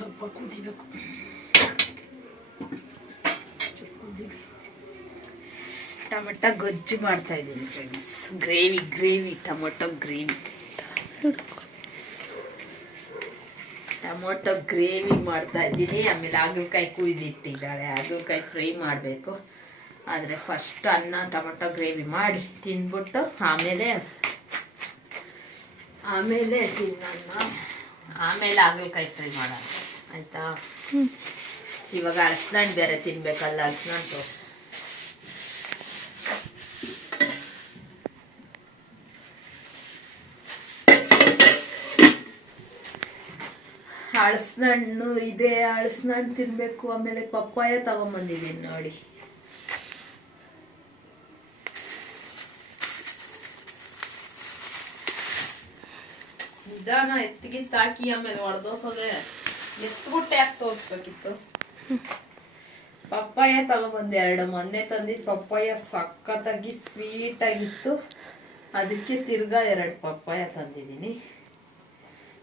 ಸ್ವಲ್ಪ. ಟೊಮೆಟೊ ಗೊಜ್ಜು ಮಾಡ್ತಾ ಇದ್ದೀನಿ friends gravy gravy tomato gravy tomato gravy ಮಾಡ್ತಾ ಇದ್ದೀನಿ. ಆಮೇಲೆ ಹಾಗಲಕಾಯಿ ಕುಯ್ದಿಟ್ಟಿದ್ದಾಳೆ ಹಾಗಲಕಾಯಿ ಫ್ರೈ ಮಾಡಬೇಕು. ಆದರೆ ಫಸ್ಟ್ ಅನ್ನ, ಟೊಮೊಟೊ ಗ್ರೇವಿ ಮಾಡಿ ತಿಂದ್ಬಿಟ್ಟು ಆಮೇಲೆ ಆಮೇಲೆ ತಿನ್ನೋಣ. ಆಮೇಲೆ ಹಾಗಲಕಾಯಿ ಫ್ರೈ ಮಾಡೋಣ. ಆಯ್ತಾ? ಇವಾಗ ಅಳ್ಸ್ನಣ್ಣು ಬೇರೆ ತಿನ್ಬೇಕಲ್ಲ ಅಳ್ಸ್ನಣ್ಣು ತೋರಿಸಿ ಹಣ್ಣು ಇದೆ ಹಣ್ಣು ತಿನ್ಬೇಕು. ಆಮೇಲೆ ಪಪ್ಪಾಯ ತಗೊಂಬಂದಿದ್ದೀನಿ ನೋಡಿ. ನಿಧಾನ ಎತ್ತಿಗೆ ತಾಕಿ ಆಮೇಲೆ ಹೊಡೆದೋಗೋದೆ ಬುಟ್ಟೆ ಯಾಕೆ ತೋರಿಸ್ಬೇಕಿತ್ತು? ಪಪ್ಪಾಯ ತಗೊಂಬಂದೆ ಎರಡು. ಮೊನ್ನೆ ತಂದಿದ್ದು ಪಪ್ಪಾಯ ಸಖತ್ತಾಗಿ ಸ್ವೀಟ್ ಆಗಿತ್ತು. ಅದಕ್ಕೆ ತಿರ್ಗಾ ಎರಡು ಪಪ್ಪಾಯ ತಂದಿದ್ದೀನಿ.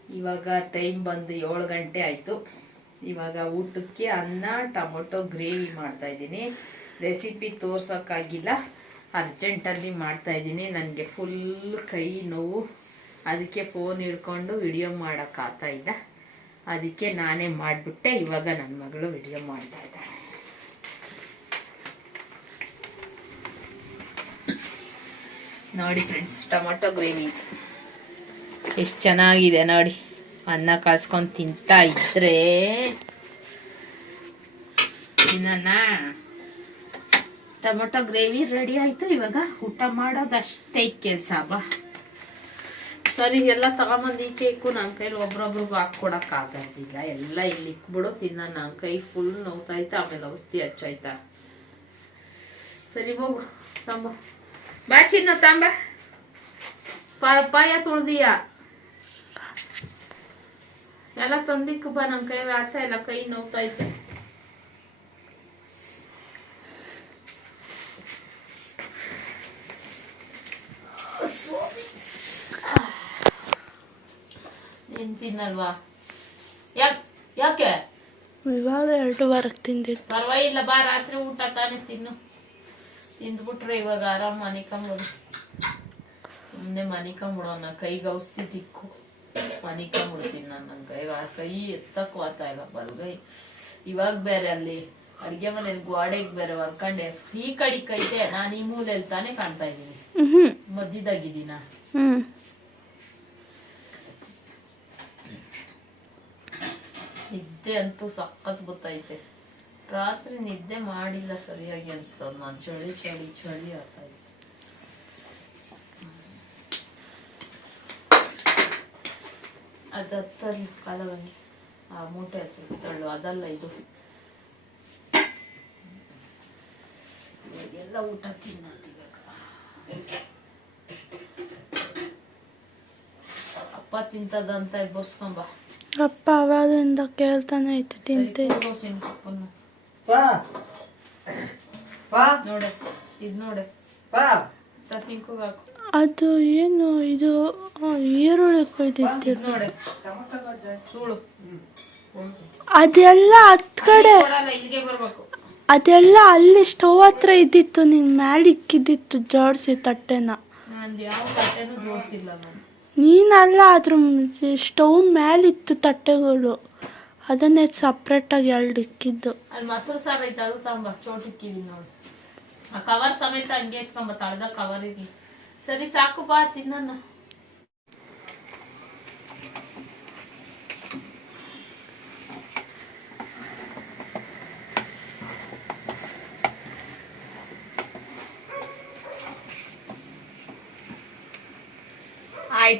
ಇವಾಗ ಟೈಮ್ ಬಂದು ಏಳು ಗಂಟೆ ಆಯಿತು. ಇವಾಗ ಊಟಕ್ಕೆ ಅನ್ನ, ಟೊಮೊಟೊ ಗ್ರೇವಿ ಮಾಡ್ತಾ ಇದ್ದೀನಿ. ರೆಸಿಪಿ ತೋರ್ಸೋಕ್ಕಾಗಿಲ್ಲ. ಅರ್ಜೆಂಟಲ್ಲಿ ಮಾಡ್ತಾ ಇದ್ದೀನಿ. ನನಗೆ ಫುಲ್ ಕೈ ನೋವು. ಅದಕ್ಕೆ ಫೋನ್ ಹಿಡ್ಕೊಂಡು ವಿಡಿಯೋ ಮಾಡೋಕ್ಕಾಗ್ತಾ ಇಲ್ಲ. ಅದಕ್ಕೆ ನಾನೇ ಮಾಡಿಬಿಟ್ಟೆ. ಇವಾಗ ನನ್ನ ಮಗಳು ವಿಡಿಯೋ ಮಾಡ್ತಾ ಇದ್ದಾಳೆ. ನೋಡಿ ಫ್ರೆಂಡ್ಸ್ ಟೊಮೊಟೊ ಗ್ರೇವಿ. ಎಷ್ಟು ಚೆನ್ನಾಗಿದೆ ನೋಡಿ. ಅನ್ನ ಕಳ್ಸ್ಕೊಂಡು ತಿಂತಾ ಇದ್ರೆ. ತಿನ್ನ ಟೊಮೊಟೊ ಗ್ರೇವಿ ರೆಡಿ ಆಯ್ತು. ಇವಾಗ ಊಟ ಮಾಡೋದಷ್ಟೇ ಕೆಲಸ ಬಾ ಸರಿ, ಎಲ್ಲ ತಗೊಂಬಂದು ಈಚೆ ಇಕ್ಕು ನನ್ನ ಕೈಲಿ ಒಬ್ರೊಬ್ರಿಗೂ ಹಾಕ್ಕೊಡಕ್ ಆಗೋದಿಲ್ಲ. ಎಲ್ಲ ಇಲ್ಲಿ ಇಕ್ಬಿಡು ತಿನ್ನ ನನ್ನ ಕೈ ಫುಲ್ ನೋವ್ತಾಯ್ತ, ಆಮೇಲೆ ಔಷಧಿ ಹಚ್ಚಾಯ್ತಾ. ಸರಿ, ಹೋಗು, ತಂಬ. ಬಾ ಚಿನ್ನ, ತಂಬ. ಪಾಯ ತುಳ್ದೀಯ. ಎಲ್ಲ ತಂದಿಕ್ಕು ಬಾ ನನ್ನ ಕೈಲಿ ಆಡ್ತಾ ಇಲ್ಲ, ಕೈ ನೋವ್ತೈತೆ ತಿನ್ನಲ್ವಾ? ಯಾಕ್ ಯಾಕೆ? ಇವಾಗ ಎರಡೂವರೆಗೆ ತಿಂದಿದ್ದು. ಪರವಾಗಿಲ್ಲ ಬಾ ರಾತ್ರಿ ಊಟ ತಾನೇ ತಿನ್ನು. ತಿಂದ್ಬಿಟ್ರೆ ಇವಾಗ ಆರಾಮ್ ಮನಿಕಂಬೋದು ಸುಮ್ಮನೆ ಮನಿಕಂಬಿಡೋಣ ಕೈಗೆ ಔಷಧಿ ತಿಕ್ಕು. ಮನಿಕಂಬಿಡ್ತೀನಿ ನಾನು ನನ್ನ ಕೈಗೆ. ಆ ಕೈ ಎತ್ತಕ್ಕೂ ಆತ ಇಲ್ಲ ಬಲ್ಗೈ. ಇವಾಗ ಬೇರೆ ಅಲ್ಲಿ ಅಡುಗೆ ಮನೆ ಗೋಡೆಗೆ ಬೇರೆ ಹೊರ್ಕೊಂಡೆ. ಈ ಕಡೆ ಕೈತೆ ನಾನು ಈ ಮೂಲೆಯಲ್ಲಿ ತಾನೇ ಕಾಣ್ತಾ ಇದ್ದೀನಿ. ಹ್ಮ್. ನಿದ್ದೆ ಅಂತೂ ಸಖತ್ ಗೊತ್ತೈತೆ ರಾತ್ರಿ ನಿದ್ದೆ ಮಾಡಿಲ್ಲ ಸರಿಯಾಗಿ ಅನ್ಸ್ತದ ನಾನು ಚಳಿ ಚಳಿ ಚಳಿ ಆಗ್ತೈತೆ ಅದು ಹತ್ತಲ್ಲಿ ಕಾಲವಾಗಿ ಆ ಮೂಟೆ ಹತ್ತಿರ ತಳ್ಳು. ಅದಲ್ಲ ಇದು. ಎಲ್ಲ ಊಟ ತಿನ್ನೋದಿವಾಗ ಅಪ್ಪ ತಿಂತದಂತ ಬರ್ಸ್ಕೊಂಬ ಅಪ್ಪ ಅವಾಗಿಂದ ಕೇಳ್ತಾನೆ ಐತೆ ತಿಂತೆ ಪಾ. ಪಾ. ನೋಡೆ ಇದ್ ನೋಡೆ. ಪಾ. ಸಿಂಕುಗ್ ಹಾಕು. ಅದು ಏನು ಇದು ಆ, ಈರುಳ್ಳಿ ಕೊಯ್ದಿತ್ತು. ಇದ್ ನೋಡೆ. ಸುಳು ಅದೆಲ್ಲ ಹತ್ ಕಡೆ ಕೊಡಲ್ಲ ಇಲ್ಲಿಗೆ ಬರ್ಬೇಕು. ಅದೆಲ್ಲ ಅಲ್ಲಿ ಸ್ಟವ್ ಹತ್ರ ಇದ್ದಿತ್ತು ನಿನ್ ಮ್ಯಾಲಿಕ್ಕಿದ್ದಿತ್ತು ಜೋಡಿಸಿ ತಟ್ಟೆನ. ನಾನು ಯಾವ ತಟ್ಟೆನೂ ಜೋಡಿಸಿಲ್ಲ ನಾನು. ನೀನಲ್ಲ, ಅದ್ರ ಸ್ಟವ್ ಮೇಲಿತ್ತು ತಟ್ಟೆಗಳು. ಅದನ್ನೇ ಸಪ್ರೇಟಾಗಿ ಎರಡು ಇಕ್ಕಿದ್ದು. ಅಲ್ಲಿ ಮೊಸರು ಸಾರು ಐತೆ ಅದು ತಗೊಂಬ ಚೋಟಿಕ್ಕಿದೀನಿ ನೋಡಿ. ಆ ಕವರ್ ಸಮೇತ ಹಂಗೆ ಎತ್ಕೊಂಬ, ತಳದ ಕವರ್ ಇರ್ಲಿ ಸರಿ, ಸಾಕು, ಬಾ ತಿನ್ನೋಣ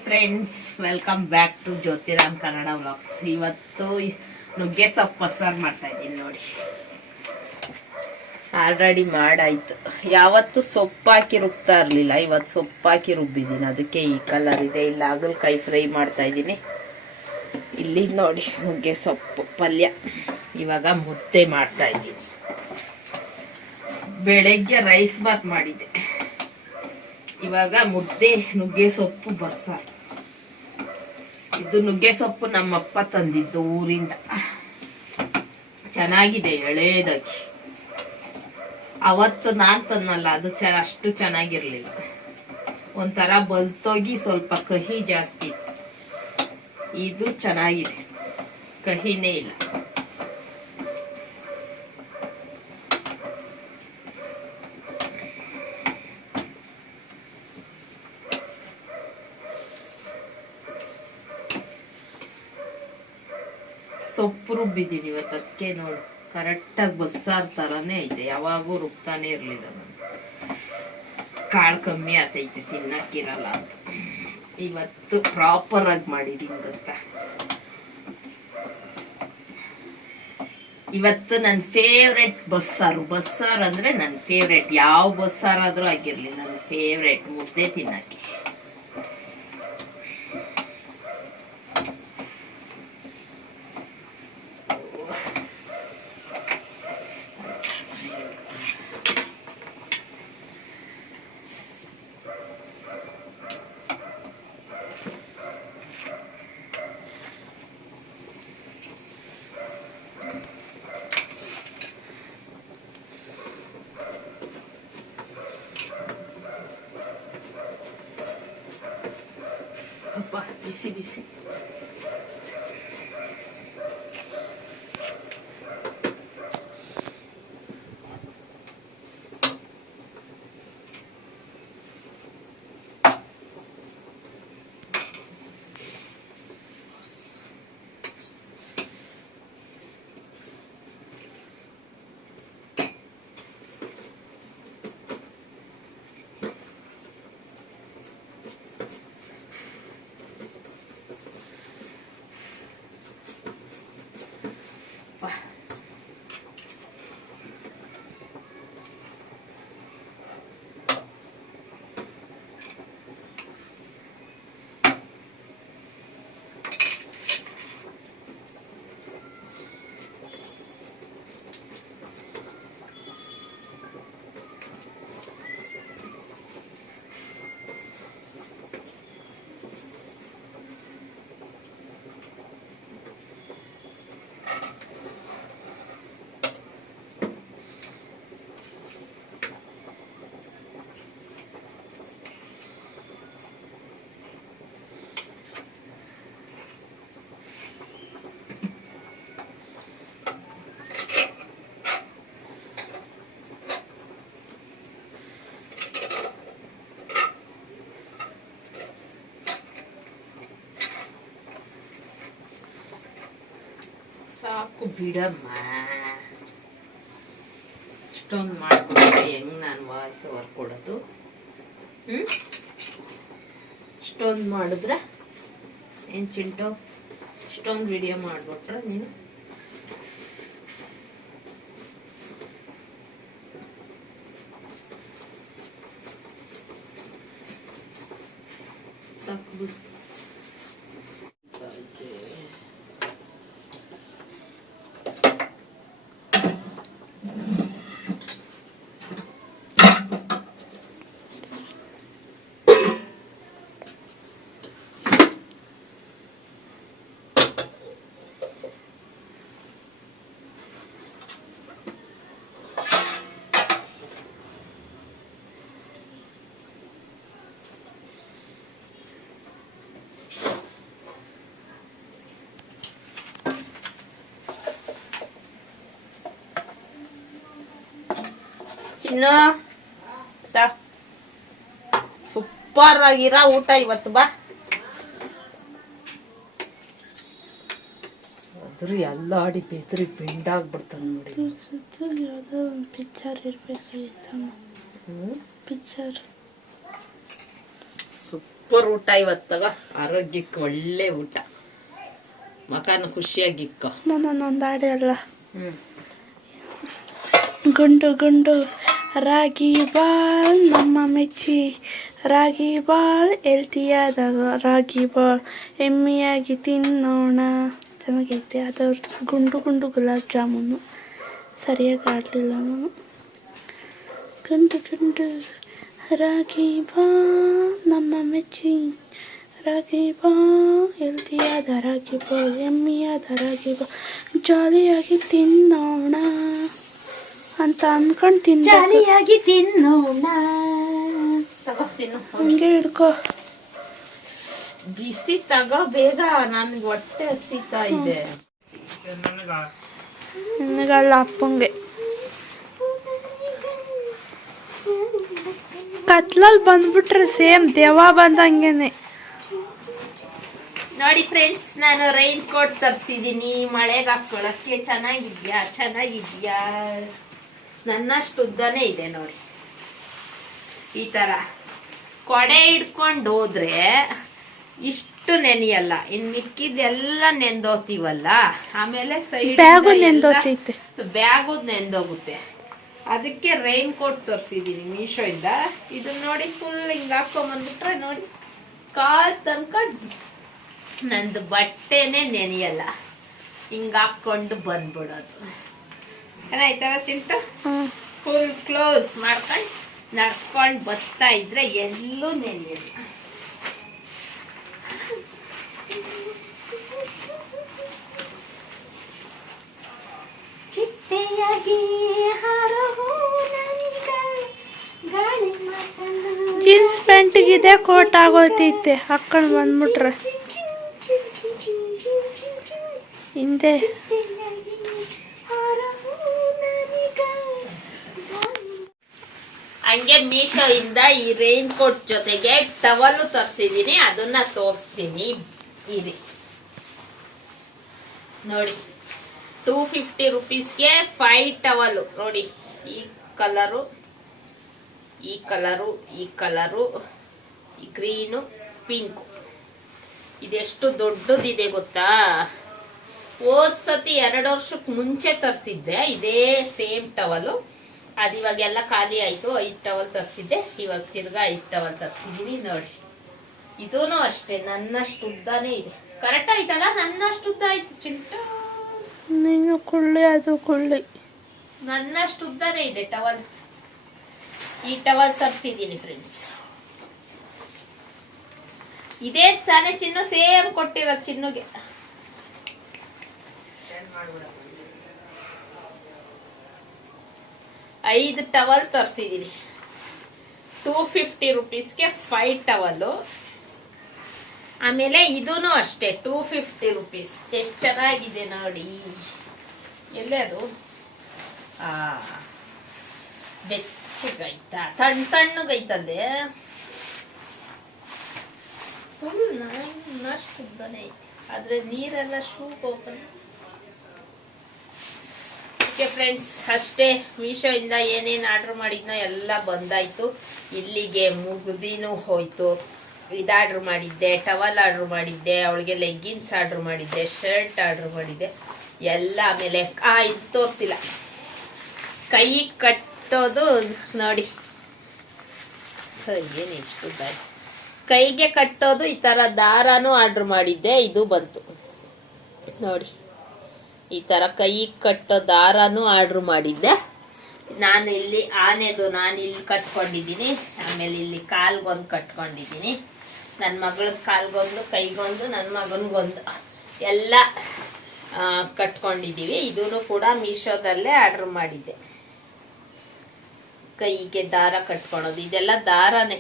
friends welcome back to Jyothiram Kannada vlogs ಇವತ್ತು ನುಗ್ಗೆ ಸೊಪ್ಪು ಬಸ್ಸಾರ್ ಮಾಡ್ತಾ ಇದ್ದೀನಿ ನೋಡಿ. ಆಲ್ರೆಡಿ ಮಾಡಾಯ್ತು. ಯಾವತ್ತು ಸೊಪ್ಪು ಹಾಕಿ ರುಬ್ತಾ ಇರಲಿಲ್ಲ. ಇವತ್ತು ಸೊಪ್ಪು ಹಾಕಿ ರುಬ್ಬಿದ್ದೀನಿ. ಅದಕ್ಕೆ ಈ ಕಲರ್ ಇದೆ. ಇಲ್ಲಿ ಹಾಗಲಕಾಯಿ ಫ್ರೈ ಮಾಡ್ತಾ ಇದ್ದೀನಿ. ಇಲ್ಲಿ ನೋಡಿ ನುಗ್ಗೆ ಸೊಪ್ಪು ಪಲ್ಯ. ಇವಾಗ ಮುದ್ದೆ ಮಾಡ್ತಾ ಇದ್ದೀನಿ. ಬೆಳಗ್ಗೆ ರೈಸ್ ಬಾತ್ ಮಾಡಿದ್ದೆ. ಇವಾಗ ಮುದ್ದೆ ನುಗ್ಗೆ ಸೊಪ್ಪು ಬಸ್ಸಾರು. ಇದು ನುಗ್ಗೆ ಸೊಪ್ಪು ನಮ್ಮಪ್ಪ ತಂದಿದ್ದು ಊರಿಂದ. ಚೆನ್ನಾಗಿದೆ ಎಳೆದಾಗಿ ಅವತ್ತು ನಾನ್ ತನ್ನಲ್ಲ ಅದು ಚ, ಅಷ್ಟು ಚೆನ್ನಾಗಿರ್ಲಿಲ್ಲ. ಒಂಥರ ಬಲ್ತೋಗಿ ಸ್ವಲ್ಪ ಕಹಿ ಜಾಸ್ತಿ ಇದು ಚೆನ್ನಾಗಿದೆ. ಕಹಿನೇ ಇಲ್ಲ. ರುಬ್ಬಿದ್ದೀನಿ ಇವತ್ತು ಅದಕ್ಕೆ ನೋಡು. ಕರೆಕ್ಟಾಗಿ ಬಸ್ಸಾರ್ ಥರನೇ ಐತೆ. ಯಾವಾಗೂ ರುಬ್ತಾನೆ ಇರಲಿಲ್ಲ ನಾನು ಕಾಳು ಕಮ್ಮಿ ಆತೈತೆ, ತಿನ್ನಕ್ಕಿರಲ್ಲ ಅಂತ. ಇವತ್ತು ಪ್ರಾಪರ್ ಆಗಿ ಮಾಡಿದೀನಿ ಗೊತ್ತಾ? ಇವತ್ತು ನನ್ನ ಫೇವ್ರೆಟ್ ಬಸ್ಸಾರು. ಬಸ್ಸಾರು ಅಂದ್ರೆ ನನ್ನ ಫೇವ್ರೆಟ್ ಯಾವ ಬಸ್ಸಾರಾದರೂ ಆಗಿರಲಿ ನನ್ನ ಫೇವ್ರೆಟ್ ಮುದ್ದೆ ತಿನ್ನಕ್ಕೆ. ಅಪ್ಪ ಬಿಸಿ ಸಾಕು ಬಿಡಮ್ಮ. ಇಷ್ಟೊಂದು ಮಾಡ್ಕೊಂಡ್ರೆ ಹೆಂಗ್ ನಾನು ವಾಯ್ಸ್ ಹೊರ್ಕೊಡೋದು ಹ್ಮ್? ಇಷ್ಟೊಂದು ಮಾಡಿದ್ರೆ ಏನು ಚಿಂಟು? ಇಷ್ಟೊಂದು ವಿಡಿಯೋ ಮಾಡ್ಬಿಟ್ರೆ ನೀನು ಸಾಕು ಬಿಡು ಚಿನ್ನ ಸೂಪರ್ ಆಗಿರ ಊಟ ಇವತ್ತು ಬಾ. ಅದ್ರ ಎಲ್ಲ ಆಡಿ ಬೆದ್ರಿ ಬೆಂಡಾಗ್ಬಿಡ್ತಾನೆ ನೋಡಿ. ಸುತ್ತಲೂ ಯಾವುದೋ ಒಂದು ಪಿಕ್ಚರ್ ಇರಬೇಕಾಗಿತ್ತಮ್ಮ ಪಿಕ್ಚರ್. ಸೂಪರ್ ಊಟ ಇವತ್ತವ. ಆರೋಗ್ಯಕ್ಕೆ ಒಳ್ಳೆ ಊಟ. ಮಕಾನ ಖುಷಿಯಾಗಿಕ್ಕ ನಾನೊಂದು ಹಾಡು ಅಲ್ಲ. ಹ್ಮ್. ಗುಂಡು ಗುಂಡು. ರಾಗಿ ಬಾಲ್, ನಮ್ಮ ಮೆಚ್ಚಿ ರಾಗಿ ಬಾಲ್, ಹೆಲ್ತಿಯಾದ ರಾಗಿ ಬಾಲ್, ಎಮ್ಮೆಯಾಗಿ ತಿನ್ನೋಣ. ಚೆನ್ನಾಗೈತೆ ಅದವ್ರದ್ದು ಗುಂಡು ಗುಂಡು ಗುಲಾಬ್ ಜಾಮೂನು. ಸರಿಯಾಗಿ ಆಡಲಿಲ್ಲ ನಾನು. ಗುಂಡು ಗುಂಡು ರಾಗಿ ಬಾಲ್, ನಮ್ಮ ಮೆಚ್ಚಿ ರಾಗಿ ಬಾಲ್, ಹೆಲ್ತಿಯಾದ ರಾಗಿ ಬಾಲ್, ಎಮ್ಮೆಯಾದ ರಾಗಿ ಬಾಲ್, ಜಾಲಿಯಾಗಿ ತಿನ್ನೋಣ. ಅಂತ ಅನ್ಕೊಂಡು ತಿಂದ. ಜಾಲಿಯಾಗಿ ತಿನ್ನೋಣ ತಗೋ ತಿನ್ನು. ಹಂಗೆ ಹಿಡ್ಕೊ. ಬಿಸಿ ತಗೋ ಬೇಗ. ನನ್ಗೆ ಹೊಟ್ಟೆ ಹಸಿತಾ ಇದೆ. ನನಗಲ್ಲ ಅಪ್ಪಂಗೆ. ಕತ್ಲಲ್ಲಿ ಬಂದ್ಬಿಟ್ರೆ ಸೇಮ್ ದೇವ ಬಂದಂಗೆನೆ. ನೋಡಿ ಫ್ರೆಂಡ್ಸ್ ನಾನು ರೈನ್ ಕೋಟ್ ತರಿಸಿದ್ದೀನಿ ಮಳೆಗೆ ಹಾಕ್ಕೊಳಕ್ಕೆ ಚೆನ್ನಾಗಿದ್ಯಾ? ಚೆನ್ನಾಗಿದ್ಯಾ? ನನ್ನಷ್ಟು ಉದ್ದನೇ ಇದೆ ನೋಡಿ. ಈ ತರ ಕೊಡೆ ಹಿಡ್ಕೊಂಡು ಹೋದ್ರೆ ಇಷ್ಟು ನೆನೆಯಲ್ಲ. ಇನ್ ಮಿಕ್ಕಿದೆಲ್ಲ ನೆಂದೋತೀವಲ್ಲ? ಆಮೇಲೆ ಸೈಡ್ ಬ್ಯಾಗು ನೆಂದೋಗುತ್ತೆ. ಅದಕ್ಕೆ ರೈನ್ ಕೋಟ್ ತೋರಿಸಿದ್ದೀನಿ ಮೀಶೋ ಇಂದ ಇದನ್ನ ನೋಡಿ ಫುಲ್ ಹಿಂಗ್ ಹಾಕೊಂಬಂದ್ಬಿಟ್ರೆ ನೋಡಿ ಕಾಲ್ ತನಕ ನಂದು ಬಟ್ಟೆನೆ ನೆನೆಯಲ್ಲ. ಹಿಂಗ್ ಹಾಕೊಂಡು ಬಂದ್ಬಿಡೋದು. ಚೆನ್ನಾಯ್ತಲ್ಲ ಚಿಂಟು. ಫುಲ್ ಕ್ಲೋಸ್ ಮಾಡ್ಕೊಂಡು ನಡ್ಕೊಂಡು ಬರ್ತಾ ಇದ್ರೆ ಎಲ್ಲೂ ನೆನೆಯಲ್ಲ. ಚಿಟ್ಟೆಯಾಗಿ ಜೀನ್ಸ್ ಪ್ಯಾಂಟಿಗಿದೆ ಕೋಟ್ ಆಗೋತೈತೆ ಹಾಕೊಂಡು ಬಂದ್ಬಿಟ್ರೆ. ಹಿಂದೆ. ಹಂಗೆ ಮೀಶೋ ಇಂದ ಈ ರೈನ್ ಕೋಟ್ ಜೊತೆಗೆ ಟವಲ್ ತರಿಸಿದೀನಿ, ಅದನ್ನ ತೋರಿಸ್ತೀನಿ. ಇದೆ ನೋಡಿ ಟೂ ಫಿಫ್ಟಿ ರುಪೀಸ್ಗೆ ಫೈವ್ ಟವಲ್ ನೋಡಿ, ಈ ಕಲರು ಈ ಕಲರು ಈ ಕಲರು ಈ ಗ್ರೀನು ಪಿಂಕು ಇದೆಷ್ಟು ದೊಡ್ಡದಿದೆ ಗೊತ್ತಾ? ಹೋದ್ ಸತಿ ಎರಡು ವರ್ಷಕ್ಕೆ ಮುಂಚೆ ತರಿಸಿದ್ದೆ, ಇದೇ ಸೇಮ್ ಟವಲು ಅದು ಇವಾಗೆಲ್ಲ ಖಾಲಿ ಆಯಿತು ಐದು ಟವಲ್ ತರಿಸಿದ್ದೆ. ಇವಾಗ ತಿರ್ಗಾ ಐದು ಟವಲ್ ತರಿಸಿದ್ದೀನಿ ನೋಡಿ. ಇದೂ ಅಷ್ಟೇ ನನ್ನಷ್ಟು ಉದ್ದಾನೇ ಇದೆ. ಕರೆಕ್ಟ್ ಆಯ್ತಲ್ಲ? ನನ್ನಷ್ಟು ಉದ್ದ ಆಯ್ತು ಚಿಂಟು. ನೀನು ಕುಳ್ಳಿ ಅದು ಕುಳ್ಳಿ ನನ್ನಷ್ಟು ಉದ್ದಾನೇ ಇದೆ ಟವಲ್. ಈ ಟವಲ್ ತರಿಸಿದ್ದೀನಿ ಫ್ರೆಂಡ್ಸ್ ಇದೇ ತಾನೇ ಚಿನ್ನು ಸೇಮ್ ಕೊಟ್ಟಿರೋ ಚಿನ್ನುಗೆ. ಐದು ಟವಲ್ ತರಿಸಿದ್ದೀನಿ ಟೂ ಫಿಫ್ಟಿ ರುಪೀಸ್ಗೆ ಫೈವ್ ಟವಲ್ಲು ಆಮೇಲೆ ಇದೂ ಅಷ್ಟೇ ಟೂ ಫಿಫ್ಟಿ ರುಪೀಸ್ ಎಷ್ಟು ಚೆನ್ನಾಗಿದೆ ನೋಡಿ. ಎಲ್ಲೇ ಅದು? ಬೆಚ್ಚಗೈತ? ತಣ್ಣ ತಣ್ಣಗೈತಲ್ಲೇ? ಫುಲ್ ನಷ್ಟು ಉದ್ದನೇ ಐತೆ. ಆದರೆ ನೀರೆಲ್ಲ ಶೂಪ್ ಹೋಗಲ್ಲ ಓಕೆ ಫ್ರೆಂಡ್ಸ್, ಅಷ್ಟೇ. ಮೀಶೋಯಿಂದ ಏನೇನು ಆರ್ಡ್ರ್ ಮಾಡಿದ್ನೋ ಎಲ್ಲ ಬಂದಾಯಿತು. ಇಲ್ಲಿಗೆ ಮುಗ್ದಿನೂ ಹೋಯ್ತು. ಇದು ಆರ್ಡ್ರ್ ಮಾಡಿದ್ದೆ, ಟವಲ್ ಆರ್ಡ್ರ್ ಮಾಡಿದ್ದೆ, ಅವಳಿಗೆ ಲೆಗ್ಗಿನ್ಸ್ ಆರ್ಡ್ರ್ ಮಾಡಿದ್ದೆ, ಶರ್ಟ್ ಆರ್ಡ್ರ್ ಮಾಡಿದ್ದೆ. ಎಲ್ಲ ಆಮೇಲೆ, ಆ, ಇದು ತೋರಿಸಿಲ್ಲ. ಕೈ ಕಟ್ಟೋದು ನೋಡಿ. ಏನು ಎಷ್ಟು ಕೈಗೆ ಕಟ್ಟೋದು ಈ ಥರ ದಾರನೂ ಆರ್ಡ್ರ್ ಮಾಡಿದ್ದೆ, ಇದು ಬಂತು. ನೋಡಿ. ಈ ಥರ ಕೈ ಕಟ್ಟೋ ದಾರನೂ ಆರ್ಡ್ರ್ ಮಾಡಿದ್ದೆ. ನಾನು ಇಲ್ಲಿ ಆನೆದು ನಾನು ಇಲ್ಲಿ ಕಟ್ಕೊಂಡಿದ್ದೀನಿ. ಆಮೇಲೆ ಇಲ್ಲಿ ಕಾಲ್ಗೊಂದು ಕಟ್ಕೊಂಡಿದ್ದೀನಿ. ನನ್ನ ಮಗಳ ಕಾಲ್ಗೊಂದು, ಕೈಗೊಂದು ನನ್ನ ಮಗನಿಗೊಂದು. ಎಲ್ಲ ಕಟ್ಕೊಂಡಿದ್ದೀವಿ. ಇದೂ ಕೂಡ ಮೀಶೋದಲ್ಲೇ ಆರ್ಡ್ರ್ ಮಾಡಿದ್ದೆ. ಕೈಗೆ ದಾರ ಕಟ್ಕೊಳೋದು. ಇದೆಲ್ಲ ದಾರನೇ.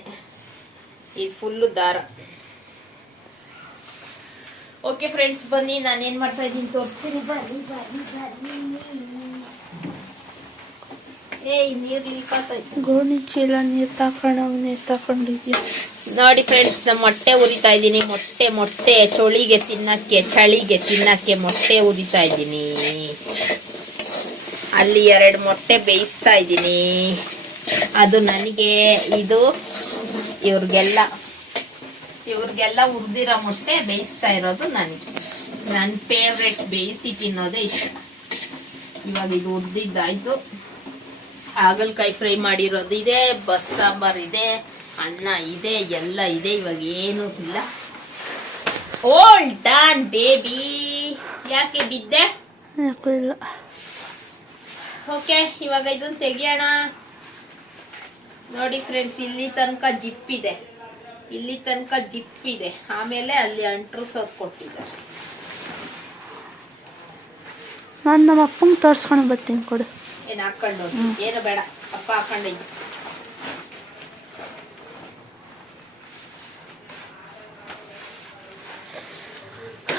ಇದು ಫುಲ್ಲು ದಾರ. ಓಕೆ ಫ್ರೆಂಡ್ಸ್ ಬನ್ನಿ ನಾನೇನ್ ಮಾಡ್ತಾ ಇದ್ದೀನಿ ತೋರಿಸ್ತೀನಿ. ಬನ್ನಿ ಬನ್ನಿ ಬನ್ನಿ. ಏಯ್ ನೀರ್ ಲೀಕ್ ಆಗ್ತೈತೆ ಗೋಣಿ ಚೀಲ ನೀರು ತಕೊಂಡಿದ್ಯಾ? ನೋಡಿ ಫ್ರೆಂಡ್ಸ್ ನಾನು ಮೊಟ್ಟೆ ಉರಿತಾ ಇದ್ದೀನಿ. ಮೊಟ್ಟೆ ಮೊಟ್ಟೆ ಚಳಿಗೆ ತಿನ್ನಕ್ಕೆ ಚಳಿಗೆ ತಿನ್ನಕ್ಕೆ ಮೊಟ್ಟೆ ಉರಿತಾ ಇದ್ದೀನಿ. ಅಲ್ಲಿ ಎರಡು ಮೊಟ್ಟೆ ಬೇಯಿಸ್ತಾ ಇದ್ದೀನಿ. ಅದು ನನಗೆ ಇದು ಇವ್ರಿಗೆಲ್ಲ. ಇವ್ರಿಗೆಲ್ಲ ಹುರಿದಿರೋ ಮೊಟ್ಟೆ ಬೇಯಿಸ್ತಾ ಇರೋದು ನನಗೆ ನನ್ನ ಫೇವ್ರೆಟ್ ಬೇಯಿಸಿ ತಿನ್ನೋದೇ ಇಷ್ಟ. ಇವಾಗ ಇದು ಹುರಿದಿದ್ದಾಯ್ತು ಹಾಗಲ್ಕಾಯಿ ಫ್ರೈ ಮಾಡಿರೋದು ಇದೆ ಬಸ್ ಸಾಂಬಾರ್ ಇದೆ ಅನ್ನ ಇದೆ ಎಲ್ಲ ಇದೆ ಇವಾಗ ಏನೂ ಇಲ್ಲ ಓಲ್ ಡನ್ ಬೇಬಿ ಯಾಕೆ ಬಿದ್ದೆ? ಓಕೆ ಇವಾಗ ಇದನ್ನ ತೆಗಿಯೋಣ. ನೋಡಿ ಫ್ರೆಂಡ್ಸ್ ಇಲ್ಲಿ ತನಕ ಜಿಪ್ ಇದೆ. ಇಲ್ಲಿ ತನಕ ಜಿಪ್ ಇದೆ. ಆಮೇಲೆ ಅಲ್ಲಿ ಅಂಟ್ರಸೋದ್ ಕೊಟ್ಟಿದ್ದಾರೆ. ನಾನು ನಮ್ಮ ಅಪ್ಪಂಗೆ ತೋರಿಸ್ಕೊಂಡು ಬರ್ತೀನಿ ಕೊಡು. ಏನು ಹಾಕೊಂಡು ಏನು ಬೇಡ. ಅಪ್ಪ ಹಾಕೊಂಡು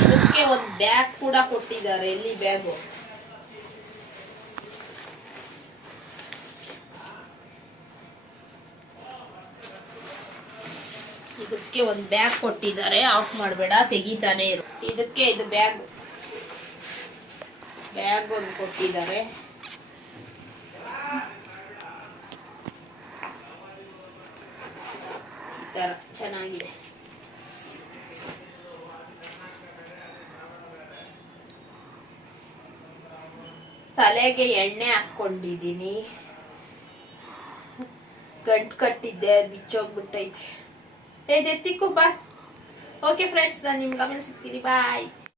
ಇದಕ್ಕೆ ಒಂದು ಬ್ಯಾಗ್ ಕೂಡ ಕೊಟ್ಟಿದ್ದಾರೆ ಎಲ್ಲಿ ಬ್ಯಾಗು ಇದಕ್ಕೆ ಒಂದು ಬ್ಯಾಗ್ ಕೊಟ್ಟಿದ್ದಾರೆ ಆಫ್ ಮಾಡಬೇಡ, ತೆಗಿತಾನೆ ಇರು. ಇದಕ್ಕೆ ಇದು ಬ್ಯಾಗ್ ಬ್ಯಾಗ್ ಒಂದು ಕೊಟ್ಟಿದ್ದಾರೆ. ಈ ತರ ಚೆನ್ನಾಗಿದೆ. ತಲೆಗೆ ಎಣ್ಣೆ ಹಾಕೊಂಡಿದ್ದೀನಿ ಗಂಟು ಕಟ್ಟಿದ್ದೆ, ಬಿಚ್ಚೋಗ್ಬಿಟ್ಟೈತಿ. ಏ ಎತ್ತಿಕ್ಕು ಬಾ ಓಕೆ ಫ್ರೆಂಡ್ಸ್ ನಾನು ನಿಮ್ಗೆ ಆಮೇಲೆ ಸಿಗ್ತೀನಿ ಬಾಯ್